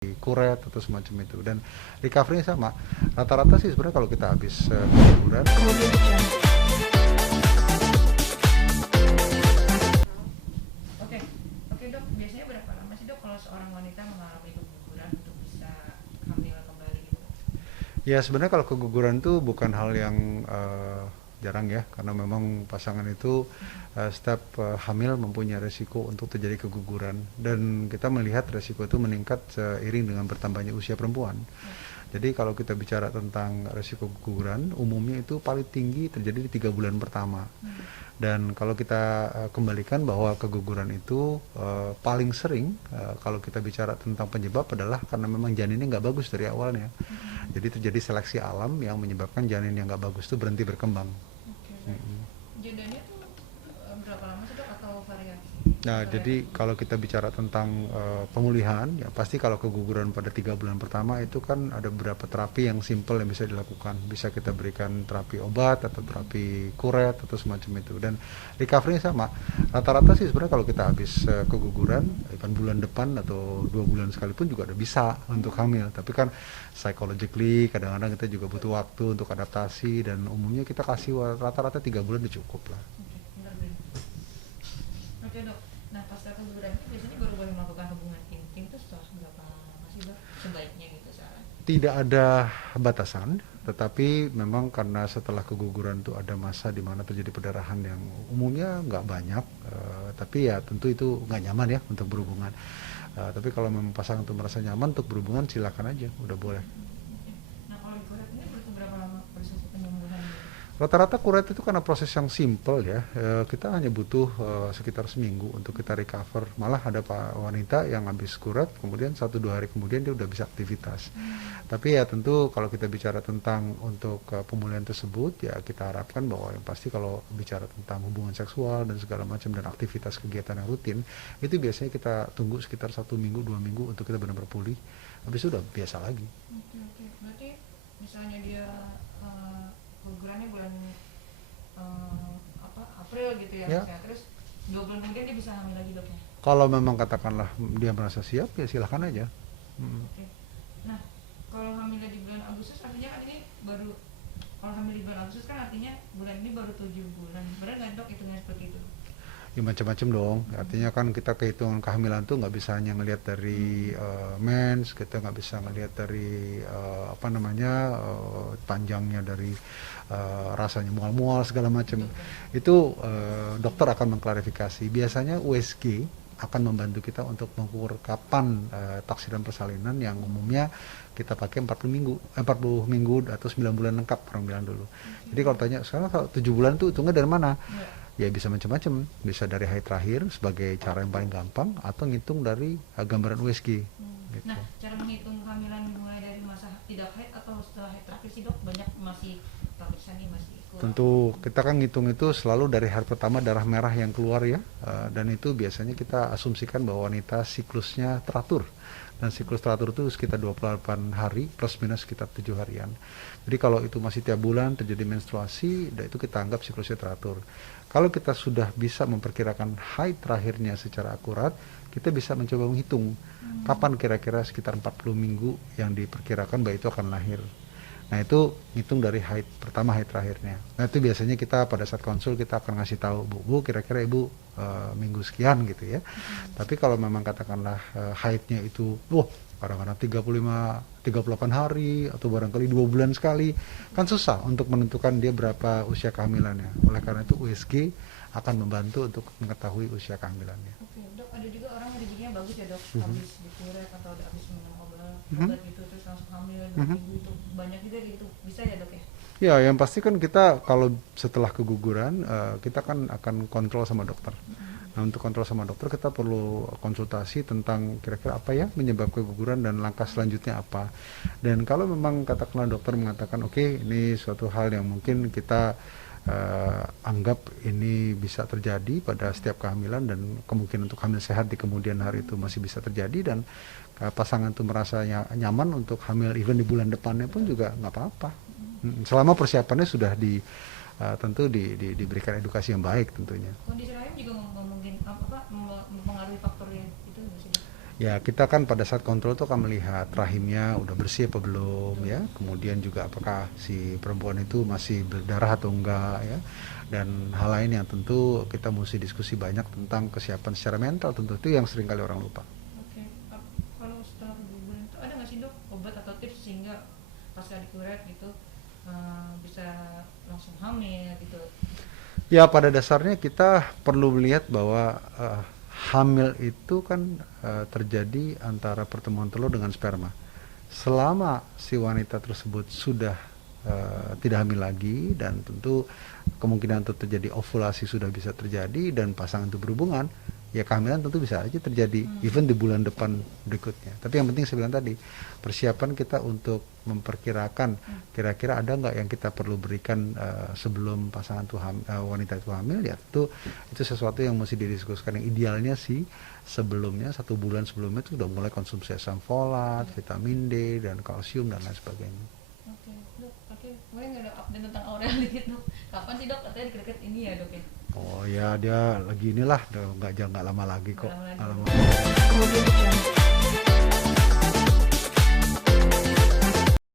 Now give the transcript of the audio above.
kuret atau semacam itu, dan recovery-nya sama. Rata-rata sih sebenarnya kalau kita habis liburan Kemudian Oke, oke dok, biasanya berapa lama sih dok kalau seorang wanita mengalami keguguran untuk bisa hamil kembali gitu? ya sebenarnya kalau keguguran itu bukan hal yang jarang ya, karena memang pasangan itu setiap hamil mempunyai resiko untuk terjadi keguguran, dan kita melihat resiko itu meningkat seiring dengan bertambahnya usia perempuan. Jadi kalau kita bicara tentang resiko keguguran, umumnya itu paling tinggi terjadi di 3 bulan pertama. Dan kalau kita kembalikan bahwa keguguran itu paling sering kalau kita bicara tentang penyebab adalah karena memang janinnya nggak bagus dari awalnya. Jadi terjadi seleksi alam yang menyebabkan janin yang nggak bagus itu berhenti berkembang. Oke, jadinya tuh berapa lama sih dok atau variasi? Nah, jadi kalau kita bicara tentang pemulihan, ya pasti kalau keguguran pada 3 bulan pertama itu kan ada beberapa terapi yang simple yang bisa dilakukan. Bisa kita berikan terapi obat atau terapi kuret atau semacam itu. Dan recovery-nya sama. Rata-rata sih sebenarnya kalau kita habis keguguran, even bulan depan atau 2 bulan sekalipun juga udah bisa untuk hamil. Tapi kan psychologically kadang-kadang kita juga butuh waktu untuk adaptasi, dan umumnya kita kasih rata-rata 3 bulan udah cukup lah. Oke, benar benar. Oke dok, nah pasca keguguran itu biasanya baru boleh melakukan hubungan intim tuh setelah berapa lama sih dok? Sebaiknya gitu saran. Tidak ada batasan, tetapi memang karena setelah keguguran itu ada masa di mana terjadi perdarahan yang umumnya nggak banyak, tapi ya tentu itu nggak nyaman ya untuk berhubungan. Tapi kalau memang pasangan itu merasa nyaman untuk berhubungan, silakan aja, udah boleh. Oke. Nah kalau di kuret ini butuh berapa lama proses penyembuhan? Rata-rata kuret itu karena proses yang simple ya, kita hanya butuh sekitar seminggu untuk kita recover. Malah ada wanita yang habis kuret, kemudian 1-2 hari kemudian dia udah bisa aktivitas. Tapi ya tentu kalau kita bicara tentang untuk pemulihan tersebut, ya kita harapkan bahwa yang pasti kalau bicara tentang hubungan seksual dan segala macam dan aktivitas kegiatan yang rutin, itu biasanya kita tunggu sekitar 1 minggu, 2 minggu untuk kita benar-benar pulih. Habis itu udah biasa lagi. Oke oke, berarti misalnya dia kegugurannya bulan April gitu ya, Ya. misalnya, terus 2 bulan kemudian dia bisa hamil lagi dok ya? Kalau memang katakanlah dia merasa siap, ya silahkan aja. Oke. Nah kalau hamilnya di bulan Agustus artinya kan ini baru, kalau hamil di bulan Agustus kan artinya bulan ini baru 7 bulan, benar nggak dok hitungnya seperti itu? Ya macam-macam dong, artinya kan kita kehitungan kehamilan tuh nggak bisa hanya ngelihat dari mens, kita nggak bisa ngelihat dari panjangnya dari rasanya mual-mual segala macam. Itu dokter akan mengklarifikasi. Biasanya USG akan membantu kita untuk mengukur kapan taksiran persalinan, yang umumnya kita pakai 40 minggu 40 minggu atau 9 bulan lengkap, orang bilang dulu. Jadi kalau tanya sekarang kalau 7 bulan tuh hitungnya dari mana? Ya bisa macam-macam, bisa dari haid terakhir sebagai cara yang paling gampang, atau ngitung dari gambaran USG. Gitu. Nah cara menghitung kehamilan mulai dari masa tidak haid atau setelah haid terakhir sih dok, banyak masih lapisan nih masih kurang. Tentu kita kan ngitung itu selalu dari hari pertama darah merah yang keluar ya, dan itu biasanya kita asumsikan bahwa wanita siklusnya teratur, dan siklus teratur itu sekitar 28 hari plus minus sekitar 7 harian. Jadi kalau itu masih tiap bulan terjadi menstruasi, itu kita anggap siklusnya teratur. Kalau kita sudah bisa memperkirakan haid terakhirnya secara akurat, kita bisa mencoba menghitung kapan kira-kira sekitar 40 minggu yang diperkirakan bahwa itu akan lahir. Nah itu ngitung dari haid pertama, haid terakhirnya. Nah itu biasanya kita pada saat konsul kita akan ngasih tahu, bu kira-kira ibu minggu sekian gitu ya. Tapi kalau memang katakanlah haidnya itu kadang-kadang 38 hari atau barangkali 2 bulan sekali, kan susah untuk menentukan dia berapa usia kehamilannya. Oleh karena itu USG akan membantu untuk mengetahui usia kehamilannya. Oke dok, ada juga orang yang rezekinya bagus ya dok, habis dikuret atau habis minum obat gitu terus langsung hamil 2 minggu, itu banyak juga gitu, bisa ya dok ya? Ya, yang pasti kan kita kalau setelah keguguran, kita kan akan kontrol sama dokter. Nah, untuk kontrol sama dokter kita perlu konsultasi tentang kira-kira apa ya menyebabkan keguguran dan langkah selanjutnya apa. Dan kalau memang katakanlah dokter mengatakan oke, ini suatu hal yang mungkin kita anggap ini bisa terjadi pada setiap kehamilan, dan kemungkinan untuk hamil sehat di kemudian hari itu masih bisa terjadi, dan pasangan itu merasa nyaman untuk hamil even di bulan depannya pun juga nggak apa-apa. Selama persiapannya sudah tentu diberikan edukasi yang baik tentunya. Kondisi rahim juga mungkin mempengaruhi faktor itu nggak sih dok? Ya, kita kan pada saat kontrol tuh akan melihat rahimnya udah bersih apa belum ya. Kemudian juga apakah si perempuan itu masih berdarah atau enggak ya. Dan hal lain yang tentu kita mesti diskusi banyak tentang kesiapan secara mental, tentu itu yang sering kali orang lupa. Oke. Kalau setelah 2 bulan itu ada nggak sih dok obat atau tips sehingga pasca dikuret gitu bisa langsung hamil gitu? Ya, pada dasarnya kita perlu melihat bahwa hamil itu kan terjadi antara pertemuan telur dengan sperma. Selama si wanita tersebut sudah tidak hamil lagi, dan tentu kemungkinan untuk terjadi ovulasi sudah bisa terjadi dan pasangan itu berhubungan, ya kehamilan tentu bisa aja terjadi even di bulan depan berikutnya. Tapi yang penting saya bilang tadi, persiapan kita untuk memperkirakan kira-kira ada nggak yang kita perlu berikan sebelum pasangan itu wanita itu hamil, ya itu sesuatu yang mesti didiskusikan. Yang idealnya sih sebelumnya, 1 bulan sebelumnya itu udah mulai konsumsi asam folat, vitamin D dan kalsium dan lain sebagainya. Oke dok, oke. Boleh nggak dok update tentang Aurel dikit dok? Kapan sih dok? Katanya deket-deket ini ya dok ya? Oh ya, dia lagi inilah, nggak lama lagi kok. Nggak lama lagi. Nggak lama lagi.